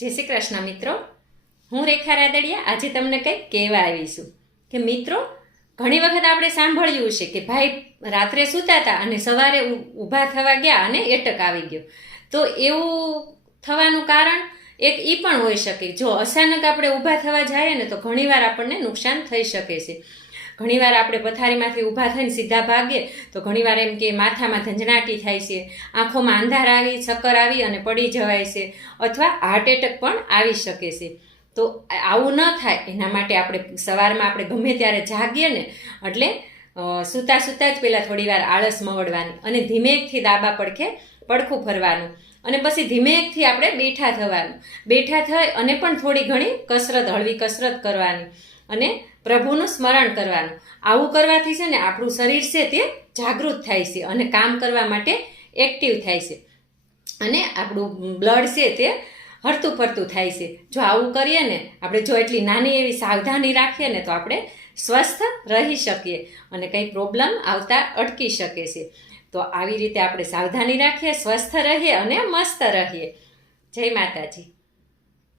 જય શ્રી કૃષ્ણ મિત્રો, હું રેખા રાદડિયા આજે તમને કંઈક કહેવા આવી છું કે મિત્રો, ઘણી વખત આપણે સાંભળ્યું છે કે ભાઈ રાત્રે સૂતા હતા અને સવારે ઊભા થવા ગયા અને એટક આવી ગયો. તો એવું થવાનું કારણ એક એ પણ હોઈ શકે, જો અચાનક આપણે ઊભા થવા જઈએ ને તો ઘણીવાર આપણને નુકસાન થઈ શકે છે. ઘણીવાર આપણે પથારીમાંથી ઊભા થઈને સીધા ભાગીએ તો ઘણીવાર એમ કે માથામાં ધંજણાટી થાય છે, આંખોમાં અંધાર આવી, ચક્કર આવી અને પડી જવાય છે, અથવા હાર્ટ એટેક પણ આવી શકે છે. તો આવું ન થાય એના માટે આપણે સવારમાં આપણે ગમે ત્યારે જાગીએ ને એટલે સૂતા સૂતા જ પહેલાં થોડીવાર આળસ મવડવાની અને ધીમેકથી ડાબા પડખું ફરવાનું અને પછી ધીમેકથી આપણે બેઠા થવાનું. બેઠા થઈ અને પણ થોડી ઘણી કસરત, હળવી કસરત કરવાની અને પ્રભુનું સ્મરણ કરવાનું. આવું કરવાથી છે ને આપણું શરીર છે તે જાગૃત થાય છે અને કામ કરવા માટે એક્ટિવ થાય છે અને આપણું બ્લડ છે તે હરતું ફરતું થાય છે. જો આવું કરીએ ને આપણે, જો એટલી નાની એવી સાવધાની રાખીએ ને તો આપણે સ્વસ્થ રહી શકીએ અને કંઈ પ્રોબ્લેમ આવતા અટકી શકે છે. તો આવી રીતે આપણે સાવધાની રાખીએ, સ્વસ્થ રહીએ અને મસ્ત રહીએ. જય માતાજી.